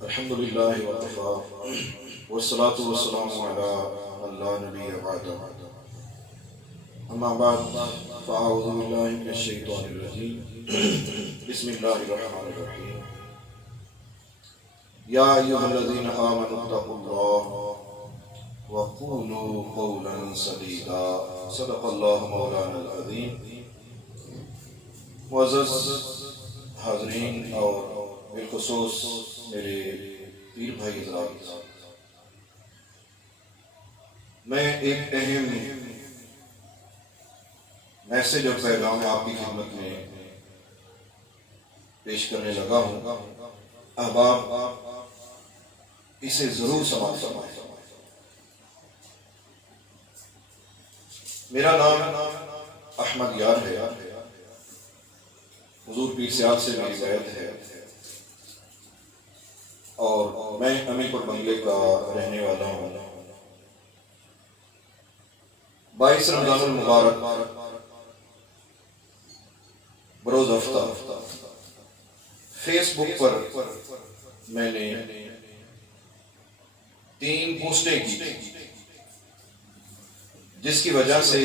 الحمد لله وكفى والصلاة والسلام على من لا نبي بعده أما بعد فأعوذ بالله من الشيطان الرجيم بسم الله الرحمن الرحيم يا أيها الذين آمنوا اتقوا الله وقولوا قولا سديدا صدق الله مولانا العظيم. معزز حاضرین اور بالخصوص میرے پیر بھائی حضرات، میں ایک اہم میسج اور پیغام آپ کی خدمت میں پیش کرنے لگا ہوں. احباب، اسے ضرور سماعت فرمائیں. میرا نام احمد یار ہے. حضور پیر سیال سے میری بیعت ہے اور میں امیر پور بنگلے کا رہنے والا ہوں. 22 رمضان المبارک بروز ہفتہ فیس بک پر میں نے 3 پوسٹیں کی جس کی وجہ سے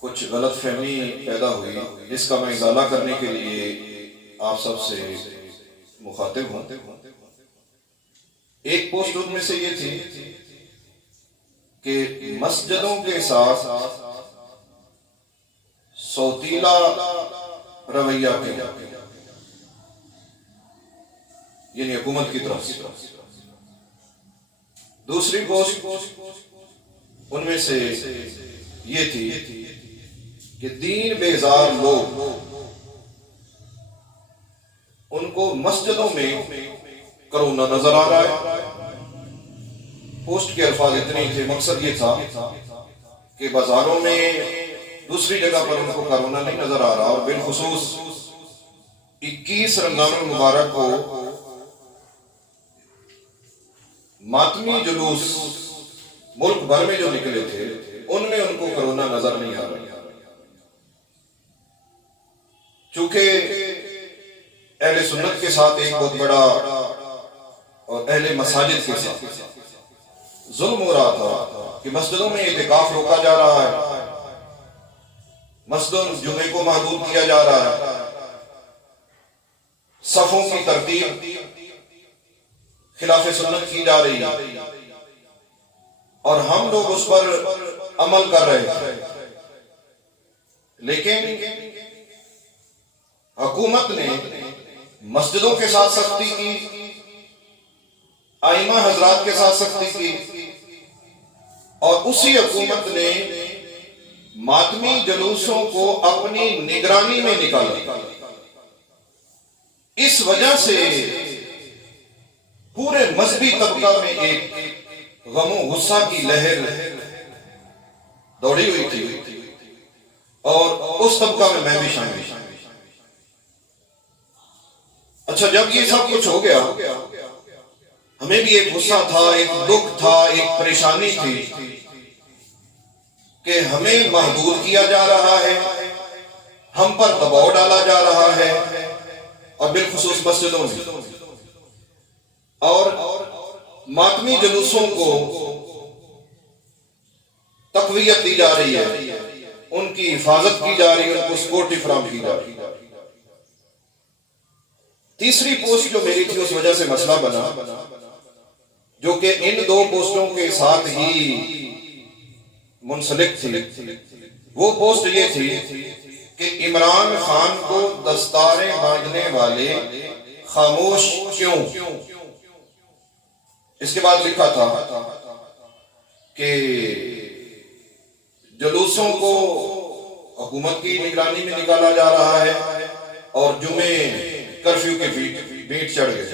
کچھ غلط فہمی پیدا ہوئی، جس کا میں ازالہ کرنے کے لیے آپ سب سے مخاطب ہوں. ایک پوسٹ ان میں سے یہ تھی کہ مسجدوں کے ساتھ سوتیلا رویہ کیا، یعنی حکومت کی طرف سے. دوسری پوسٹ ان میں سے یہ تھی کہ دین بیزار لوگ ان کو مسجدوں میں کرونا نظر آ رہا ہے. پوسٹ کے الفاظ اتنے تھے، مقصد یہ تھا کہ بازاروں میں دوسری جگہ پر ان کو کرونا نہیں نظر آ رہا، اور بالخصوص 21 رمضان المبارک کو ماتمی جلوس ملک بھر میں جو نکلے تھے ان میں ان کو کرونا نظر نہیں آ رہا. چونکہ اہل سنت کے ساتھ ایک بہت بڑا اور اہل مساجد کے ساتھ ظلم ہو رہا تھا کہ مسجدوں میں اعتکاف روکا جا رہا ہے، مسجدوں جمعے کو محدود کیا جا رہا ہے، صفوں کی ترتیب خلاف سنت کی جا رہی ہے، اور ہم لوگ اس پر عمل کر رہے تھے. لیکن حکومت نے مسجدوں کے ساتھ سختی کی، ائمہ حضرات کے ساتھ سختی کی، اور اسی حکومت نے ماتمی جلوسوں کو اپنی نگرانی میں نکالا. اس وجہ سے پورے مذہبی طبقہ میں ایک غم و غصہ کی لہر دوڑی ہوئی تھی، اور اس طبقہ میں بھی شامل. اچھا، جب یہ سب کچھ ہو گیا، ہمیں بھی ایک غصہ تھا، ایک دکھ تھا، ایک پریشانی تھی کہ ہمیں محدود کیا جا رہا ہے، ہم پر دباؤ ڈالا جا رہا ہے، اور بالخصوص مسجدوں میں، اور ماتمی جلوسوں کو تقویت دی جا رہی ہے، ان کی حفاظت کی جا رہی ہے، ان کو سپورٹ فراہم کی جا رہی ہے. تیسری پوسٹ جو میری تھی اس وجہ سے مسئلہ بنا، جو کہ ان 2 پوسٹوں کے ساتھ ہی منسلک تھی. وہ پوسٹ یہ تھی کہ عمران خان کو دستاریں باندھنے والے خاموش کیوں. اس کے بعد لکھا تھا کہ جلوسوں کو حکومت کی نگرانی میں نکالا جا رہا ہے، اور جمعے کرفیو کے بیٹ چڑھ گئے.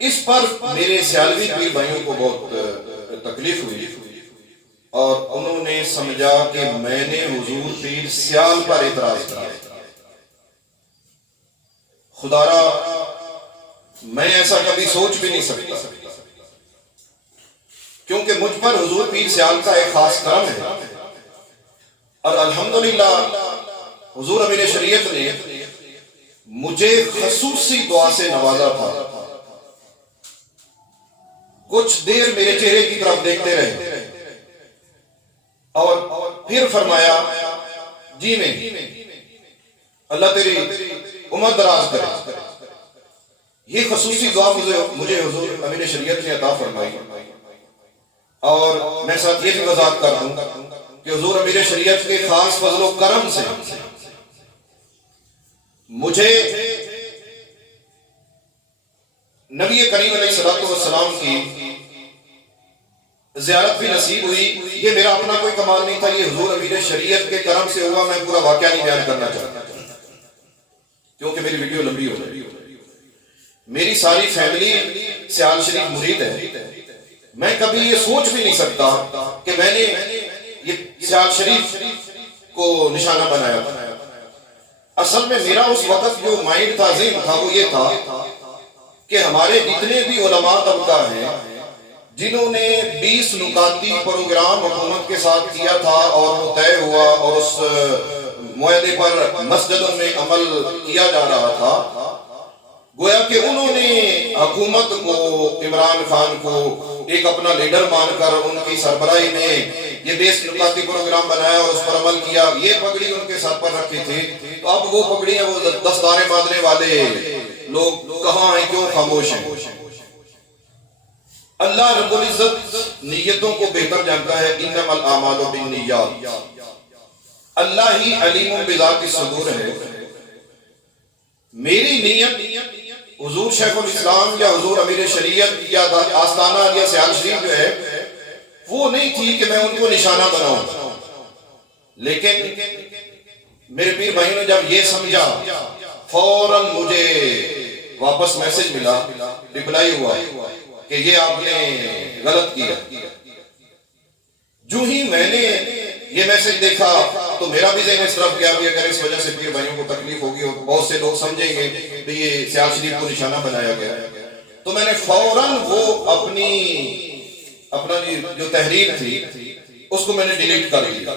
اس پر میرے سیالوی پیر بھائیوں کو بہت تکلیف ہوئی، اور انہوں نے سمجھا کہ میں نے حضور پیر سیال پر اعتراض کیا. خدا را میں ایسا کبھی سوچ بھی نہیں سکتا، کیونکہ مجھ پر حضور پیر سیال کا ایک خاص کرم ہے، اور الحمدللہ حضور امیر شریعت نے مجھے خصوصی دعا سے نوازا تھا. کچھ دیر میرے چہرے کی طرف دیکھتے رہے اور پھر فرمایا جی میں اللہ تیری عمر دراز کرے. یہ خصوصی دعا مجھے حضور امیر شریعت نے عطا فرمائی. اور میں ساتھ یہ بھی وضاحت کر دوں کہ حضور امیر شریعت کے خاص فضل و کرم سے مجھے نبی کریم علیہ الصلوۃ والسلام کی زیارت بھی نصیب ہوئی. یہ میرا اپنا کوئی کمال نہیں تھا، یہ حضور امیر شریعت کے کرم سے ہوا. میں پورا واقعہ نہیں بیان کرنا چاہتا کیونکہ میری ویڈیو لمبی ہو رہی. میری ساری فیملی سیال شریف مرید ہے. میں کبھی یہ سوچ بھی نہیں سکتا کہ میں نے یہ سیال شریف کو نشانہ بنایا تھا. اصل میں میرا اس وقت جو مائنڈ تھا، ذہن تھا، وہ یہ تھا کہ ہمارے جتنے بھی علماء طبقہ ہیں جنہوں نے 20 نکاتی پروگرام حکومت کے ساتھ کیا تھا اور وہ طے ہوا اور اس معاہدے پر مسجدوں میں عمل کیا جا رہا تھا، گویا کہ انہوں نے حکومت کو، عمران خان کو ایک اپنا لیڈر مان کر ان کی سربراہی میں یہ 20 نکاتی پروگرام بنایا اور اس پر عمل کیا. یہ پگڑی ان کے ساتھ پر رکھی تھی. تو اب وہ پگڑیاں، وہ دستاریں باندھنے والے لوگ کہاں ہیں، کیوں خاموش ہیں؟ اللہ رب العزت نیتوں کو بہتر جانتا ہے. انما الاعمال بالنیات. اللہ ہی علیم بذات الصدور ہے. میری نیت حضور شیخ الاسلام یا حضور امیر شریعت یا آستانہ یا سیال شریف جو ہے وہ نہیں تھی کہ میں ان کو نشانہ بناؤں. لیکن میرے پیر بھائیوں نے جب یہ سمجھا، فوراً مجھے واپس میسج ملا، ریپلائی ہوا کہ یہ آپ نے غلط کیا. جو ہی میں نے یہ میسج دیکھا تو میرا بھی ذہن اس طرف گیا کہ اگر اس وجہ سے پیر بھائیوں کو تکلیف ہوگی اور بہت سے لوگ سمجھیں گے کہ یہ سیال شریف کو نشانہ بنایا گیا، تو میں نے فوراً وہ اپنا جو تحریر تھی اس کو میں نے ڈیلیٹ کر دیا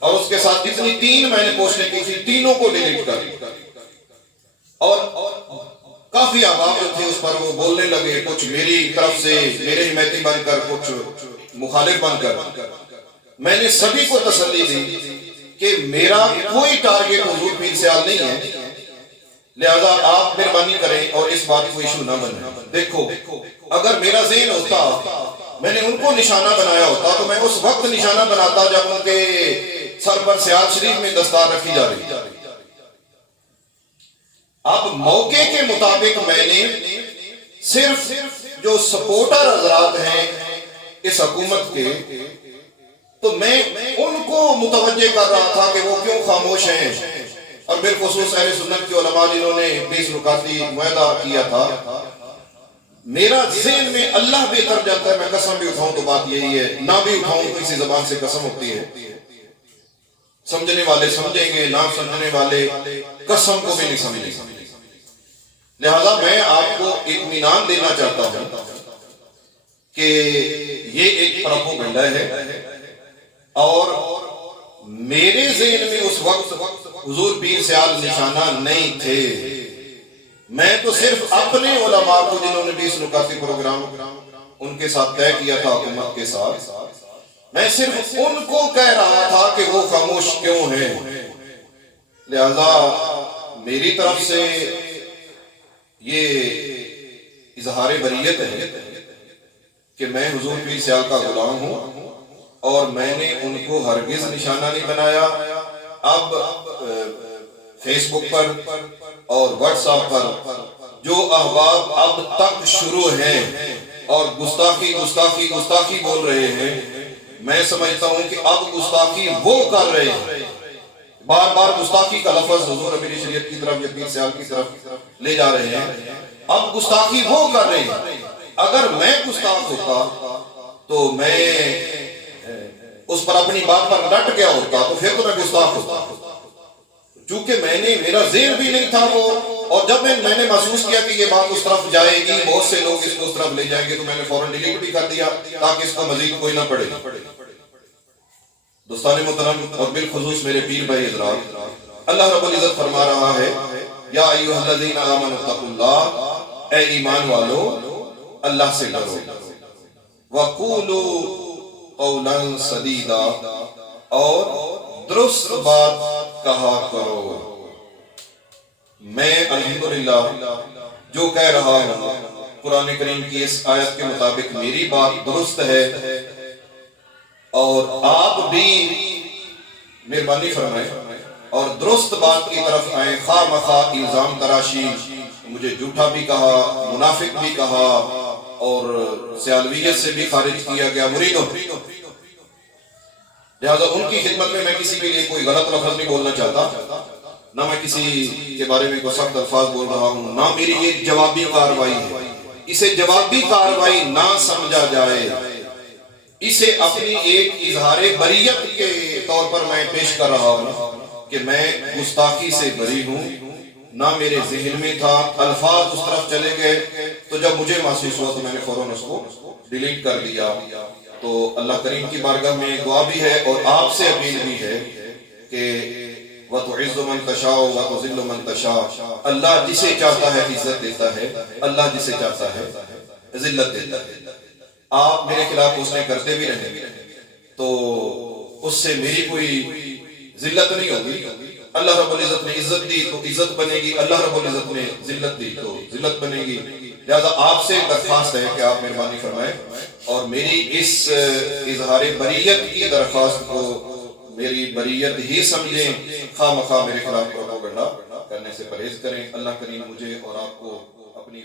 اور اس کے ساتھ جتنی 3 میں نے پوسٹیں کی تھی تینوں کو ڈیلیٹ کر دیا. اور کافی احباب جو تھے اس پر وہ بولنے لگے، کچھ میری طرف سے میرے حمایتی بن کر، کچھ مخالف بن کر. میں نے سبھی کو تسلی دی کہ میرا کوئی ٹارگٹ حضور پیر سیال نہیں ہے، لہذا آپ مہربانی کریں اور اس بات کو ایشو نہ بنائیں. دیکھو اگر میرا ذہن ہوتا میں نے ان کو نشانہ بنایا ہوتا تو میں اس وقت نشانہ بناتا جب ان کے سر پر سیال شریف میں دستار رکھی جا رہی. اب موقع کے مطابق میں نے صرف جو سپورٹر حضرات ہیں اس حکومت کے، تو میں ان کو متوجہ کر رہا تھا کہ وہ کیوں خاموش ہیں. اور بالخصوص اہل سنت کے علماء جنہوں نے 20 نکاتی معاہدہ کیا تھا، میرا ذہن میں اللہ بہتر جانتا ہے. میں قسم بھی اٹھاؤں تو بات یہی ہے، نہ بھی اٹھاؤں تو اسی زبان سے قسم ہوتی ہے. سمجھنے والے سمجھیں گے، نہ سمجھنے والے قسم کو بھی نہیں سمجھیں گے. لہذا میں آپ کو اطمینان دینا چاہتا ہوں کہ یہ ایک پروپیگنڈا ہے اور میرے ذہن میں اس وقت حضور پیر سیال نشانہ نہیں تھے. میں تو صرف اپنے علماء کو جنہوں نے 20 نکاتی پروگرام ان کے ساتھ طے کیا تھا حکومت کے ساتھ، میں صرف ان کو کہہ رہا تھا کہ وہ خاموش کیوں ہیں. لہذا میری طرف سے یہ اظہار بریت ہے کہ میں حضور پیر سیال کا غلام ہوں اور میں نے ان کو ہرگز نشانہ نہیں بنایا. اب فیس بک پر اور واٹس ایپ پر جو احباب اب تک شروع ہیں اور گستاخی بول رہے ہیں، میں سمجھتا ہوں کہ اب گستاخی وہ کر رہے ہیں. بار بار گستاخی کا لفظ حضور امیر شریعت کی طرف یا پیر سیال کی طرف لے جا رہے ہیں. اب گستاخی وہ کر رہے ہیں. اگر میں گستاخ ہوتا تو میں اس پر اپنی بات پر ڈٹ گیا ہوتا تو پھر تو میں گستاخ ہوتا. چونکہ میرا ذہن بھی نہیں تھا وہ، اور جب میں نے محسوس کیا کہ یہ بات اس طرف جائے گی، بہت سے لوگ اس کو اس طرف لے جائیں گے، تو میں نے فوراً ڈیلیٹ بھی کر دیا تاکہ اس کو مزید کوئی نہ پڑھے. دوستان محترم اور بالخصوص میرے پیر بھائی حضرات، اللہ رب العزت فرما رہا ہے یا ایھا الذین آمنوا اتقوا اللہ، اے ایمان والو اللہ سے ڈرو، وقولوا قولا سدیدا، اور درست بات کہا کرو۔ میں الحمدللہ جو کہہ رہا ہوں قرآن کریم کی اس آیت کے مطابق میری بات درست ہے، اور آپ بھی مہربانی فرمائیں اور درست بات کی طرف آئیں، خواہ مخواہ الزام تراشی، مجھے جھوٹا بھی کہا، منافق بھی کہا، اور سیالویت سے بھی خارج کیا گیا، مریدوں، لہذا ان کی خدمت میں کسی کے لیے کوئی غلط لفظ نہیں بولنا چاہتا، نہ میں کسی کے بارے میں کوئی سخت الفاظ بول رہا ہوں، نہ میری یہ جوابی کارروائی ہے۔ اسے جوابی کارروائی نہ سمجھا جائے، اسے اپنی ایک اظہار بریت کے طور پر میں پیش کر رہا ہوں کہ میں گستاخی سے بری ہوں، نہ میرے ذہن میں تھا، الفاظ اس طرف چلے گئے تو جب مجھے محسوس ہوا تو میں نے فوراً اس کو ڈیلیٹ کر دیا۔ تو اللہ کریم کی بارگاہ میں دعا بھی ہے اور آپ سے اپیل بھی ہے کہ وَتُعِزُّ مَن تَشَاءُ وَتُذِلُّ مَن تَشَاءُ، اللہ جسے چاہتا ہے عزت دیتا ہے، اللہ جسے چاہتا ہے ذلت دیتا ہے۔ آپ میرے خلاف اس نے کرتے بھی رہے تو اس سے میری کوئی ذلت نہیں ہوگی، اللہ رب العزت نے عزت دی تو عزت بنے گی، اللہ رب العزت نے ذلت دی تو ذلت بنے گی۔ لہذا آپ سے درخواست ہے کہ آپ مہربانی فرمائیں اور میری اس اظہار بریت کی درخواست کو میری بریت ہی سمجھیں، خواہ مخواہ میرے خلاف پروپیگنڈا کرنے سے پرہیز کریں۔ اللہ کریم مجھے اور آپ کو